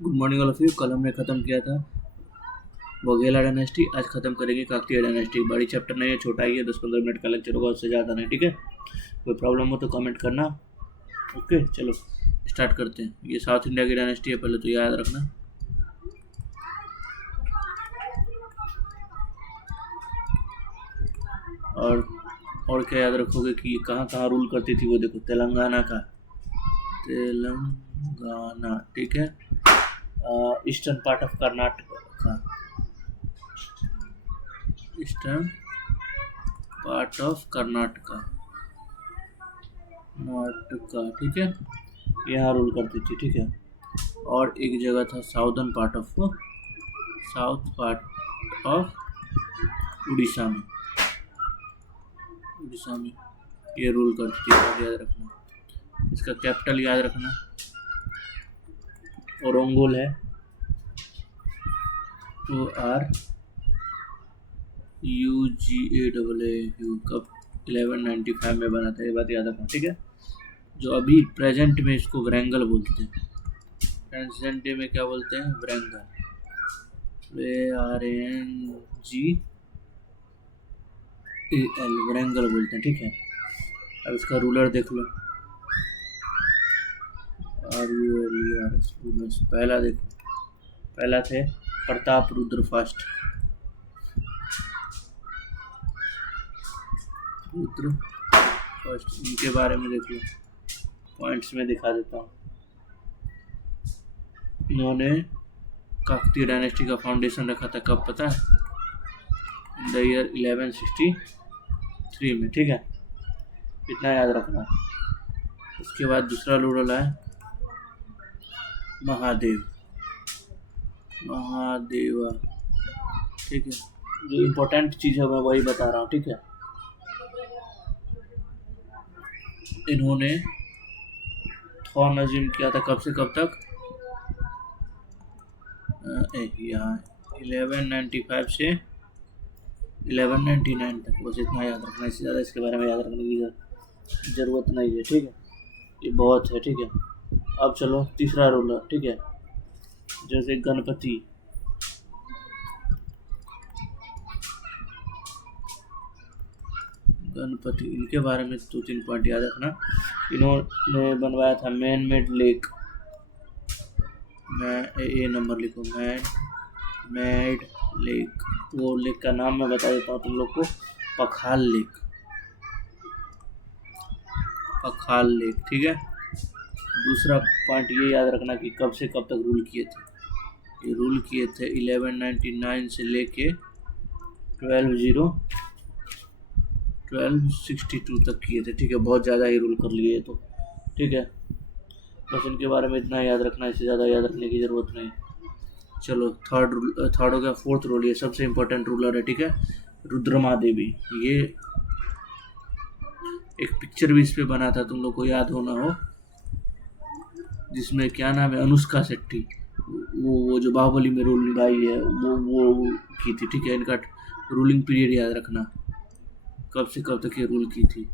Good morning all of you. कल हमने ख़त्म किया था वघेला डायनेस्टी, आज ख़त्म करेंगे काकतीय डायनेस्टी। बड़ी चैप्टर नहीं है, छोटा ही है, 10-15 मिनट का लेक्चर होगा, उससे ज़्यादा नहीं। ठीक है, कोई प्रॉब्लम हो तो कमेंट करना। ओके चलो स्टार्ट करते हैं। ये साउथ इंडिया की डायनेस्टी है, पहले तो याद रखना। और क्या याद रखोगे कि ये कहाँ कहाँ रूल करती थी। वो देखो, तेलंगाना का, तेलंगाना, ठीक है। ईस्टर्न पार्ट ऑफ कर्नाटक का, ईस्टर्न पार्ट ऑफ कर्नाटका, ठीक है, यहाँ रूल करती थी। ठीक है, और एक जगह था साउथ पार्ट ऑफ उड़ीसा में, ये रूल करती थी, याद रखना। इसका कैपिटल याद रखना, औरंगोल है, ORUGAAU। कब 1195 में बना था, ये बात याद रखना। ठीक है, जो अभी प्रेजेंट में इसको वरंगल बोलते हैं। प्रेजेंट डे में क्या बोलते हैं? वरंगल, WRNGAL, वरंगल बोलते हैं। ठीक है, अब इसका रूलर देख लो, RULERS। पहला देखो, पहला थे प्रताप रुद्र फर्स्ट, इनके बारे में देख लो, पॉइंट्स में दिखा देता हूँ। इन्होंने काकतीय डायनेस्टी का फाउंडेशन रखा था, कब पता है? इन द ईयर 1163 में। ठीक है, इतना याद रखना। उसके बाद दूसरा रूलर है महादेवा। ठीक है, जो इम्पोर्टेंट चीज़ है मैं वही बता रहा हूँ। ठीक है, इन्होंने थॉन अज्यूम किया था, कब से कब तक? यहाँ 1195 से 1199 तक, बस इतना याद रखना। इससे ज़्यादा इसके बारे में याद रखने की ज़रूरत नहीं है। ठीक है, ये बहुत है। ठीक है, अब चलो तीसरा रूलर। ठीक है, जैसे गणपति, इनके बारे में 2-3 पॉइंट याद रखना। इन्होंने बनवाया था मैन मेड लेक, ये नंबर लिखो, मैन मेड लेक। वो लेक का नाम मैं बता देता हूँ तुम लोग को, पखाल लेक। ठीक है, दूसरा पॉइंट ये याद रखना कि कब से कब तक रूल किए थे। ये रूल किए थे 1199 से लेके 1262 तक किए थे। ठीक है, बहुत ज़्यादा ही रूल कर लिए तो। ठीक है, बस इनके बारे में इतना याद रखना, इससे ज़्यादा याद रखने की ज़रूरत नहीं। चलो थर्ड हो गया। फोर्थ रूल, ये सबसे इम्पोर्टेंट रूलर है। ठीक है, रुद्रमा देवी। ये एक पिक्चर भी इस पे बना था, तुम लोग को याद होना हो, जिसमें क्या नाम है, अनुष्का शेट्टी, वो जो बाहुबली में रोल निभाई है, वो की थी। ठीक है, इनका रूलिंग पीरियड याद रखना, कब से कब तक ये रूल की थी।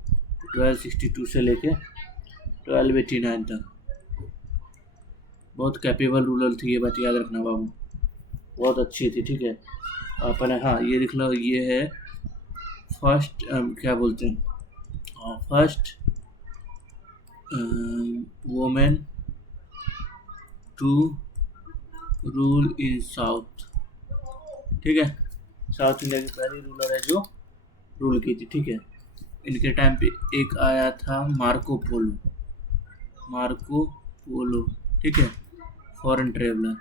1262 से लेके 1289 तक। बहुत कैपेबल रूलर थी, ये बात याद रखना बाबू, बहुत अच्छी थी। ठीक है, अपने, हाँ ये लिख लो, ये है फर्स्ट, क्या बोलते हैं, first women to rule in south. ठीक है, साउथ इंडिया की पहली रूलर है जो रूल की थी। ठीक है, इनके टाइम पे एक आया था मार्को पोलो। ठीक है, फॉरेन ट्रेवलर,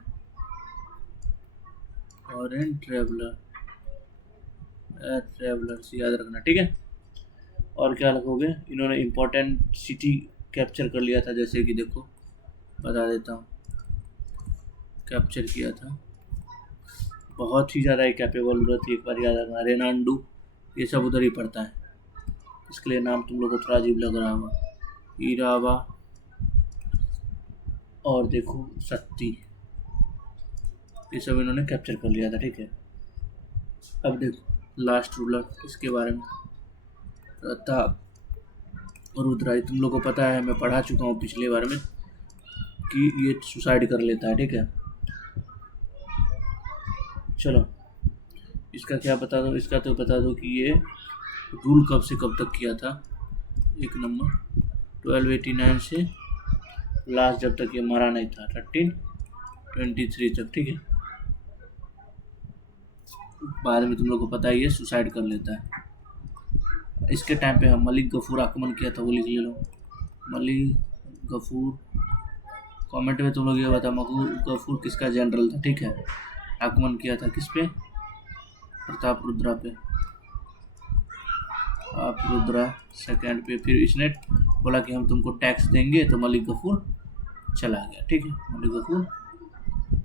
याद रखना। ठीक है, और क्या रखोगे, इन्होंने इम्पोर्टेंट सिटी कैप्चर कर लिया था, जैसे कि देखो बता देता हूँ, कैप्चर किया था। बहुत ही ज़्यादा कैपेबल रूलर थी, एक बार याद रखना। रेनाडू, ये सब उधर ही पड़ता है, इसके लिए नाम तुम लोग को थोड़ा अजीब लग रहा होगा। इरावा, और देखो सत्ती, ये सब इन्होंने कैप्चर कर लिया था। ठीक है, अब देखो लास्ट रूलर, इसके बारे में प्रताप रुद्राई। तुम लोग को पता है, मैं पढ़ा चुका हूँ पिछले बार में, कि ये सुसाइड कर लेता है। ठीक है, चलो इसका क्या बता दो, इसका तो बता दो कि ये रूल कब से कब तक किया था। एक नंबर 1289 से लास्ट जब तक ये मरा नहीं था 1323 तक, ठीक है। बाद में तुम लोग को पता ही है सुसाइड कर लेता है। इसके टाइम पे हम मलिक गफूर आक्रमण किया था, वो लिख ले लो। मलिक गफूर, कमेंट में तुम लोग ये बता मलिक गफूर किसका जनरल था, ठीक है। आक्रमण किया था किस पे, प्रताप रुद्रा पे, आप रुद्रा सेकंड पे। फिर इसने बोला कि हम तुमको टैक्स देंगे, तो मलिक गफूर चला गया, ठीक है। मलिक गफूर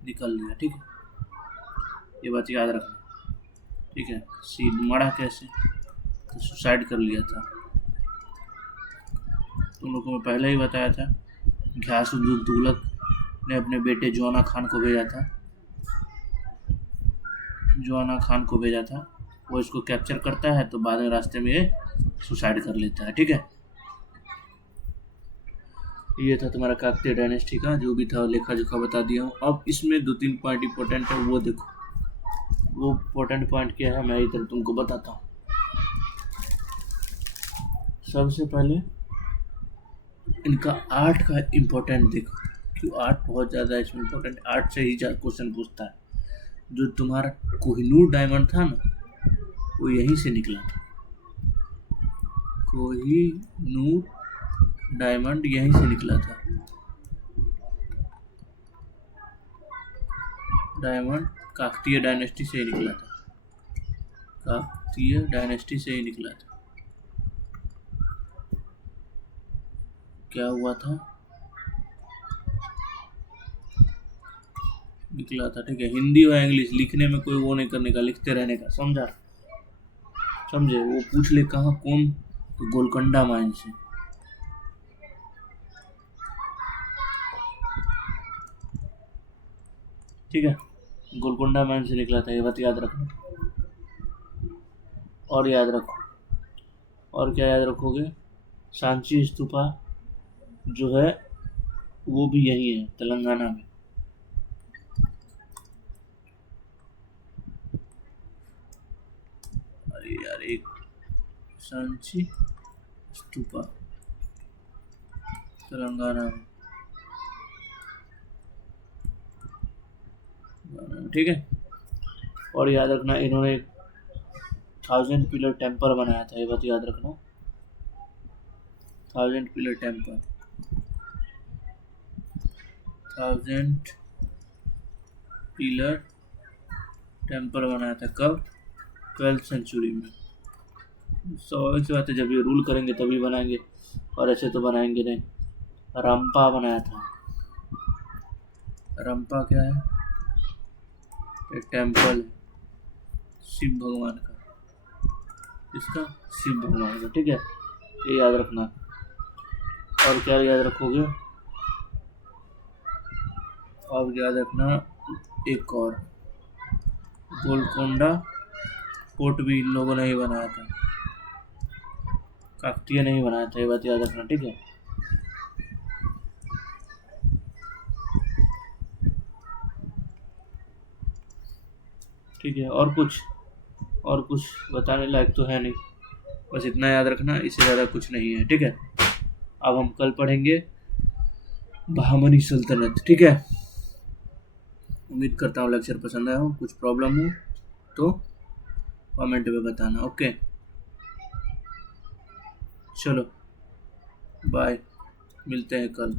निकल गया, ठीक है। ये बात याद रखना, ठीक है। सीध मरा कैसे, तो सुसाइड कर लिया था। तुम लोगों को मैं पहले ही बताया था। घियासुद्दीन तुगलक ने अपने बेटे जोना खान को भेजा था, जोना खान को भेजा था। वो इसको कैप्चर करता है, तो बाद में रास्ते में ये सुसाइड कर लेता है, ठीक है। ये था तुम्हारा काकतीय डायनेस्टी का जो भी था लेखा जोखा बता दिया हूँ। अब इसमें 2-3 पॉइंट इंपॉर्टेंट है, वो देखो। वो इंपॉर्टेंट पॉइंट क्या है मैं इधर तुमको बताता हूँ। सबसे पहले इनका आर्ट का इम्पोर्टेंट देखो, क्यों आर्ट बहुत ज़्यादा इसमें इम्पोर्टेंट। आर्ट से ही क्वेश्चन पूछता है। जो तुम्हारा कोहिनूर डायमंड था ना, वो यहीं से निकला था। कोहिनूर डायमंड यहीं से निकला था। डायमंड काकतीय डायनेस्टी से ही निकला था, काकतीय डायनेस्टी से ही निकला था। क्या हुआ था, निकला था, ठीक है। हिंदी और इंग्लिश लिखने में कोई वो नहीं करने का, लिखते रहने का, समझा, समझे। वो पूछ ले कहाँ कौन, तो गोलकोंडा माइन से, ठीक है। गोलकोंडा माइन से निकला था, ये बात याद रखना। और याद रखो, और क्या याद रखोगे, सांची स्तूपा जो है वो भी यही है, तेलंगाना में। अरे यार, एक सांची स्तूपा तेलंगाना में, ठीक है। और याद रखना इन्होंने 1000 पिलर टेम्पल बनाया था, ये बात याद रखना। 1000 पिलर टेम्पल, 1000 पिलर टेम्पल बनाया था कब, 12th सेंचुरी में। स्वाभाविक सी बात है, जब ये रूल करेंगे तभी बनाएंगे, और ऐसे तो बनाएंगे नहीं। रंपा बनाया था। रंपा क्या है, एक टेम्पल शिव भगवान का, इसका शिव भगवान का, ठीक है। ये याद रखना। और क्या याद रखोगे, और याद रखना एक और, गोलकोंडा कोट भी इन लोगों ने ही बनाया था, काकतीय नहीं बनाया था, ये बात याद रखना, ठीक है। ठीक है, और कुछ बताने लायक तो है नहीं, बस इतना याद रखना, इससे ज़्यादा कुछ नहीं है, ठीक है। अब हम कल पढ़ेंगे बहामनी सल्तनत, ठीक है। उम्मीद करता हूँ लेक्चर पसंद आया हो। कुछ प्रॉब्लम हो तो कमेंट में बताना, ओके। चलो बाय, मिलते हैं कल।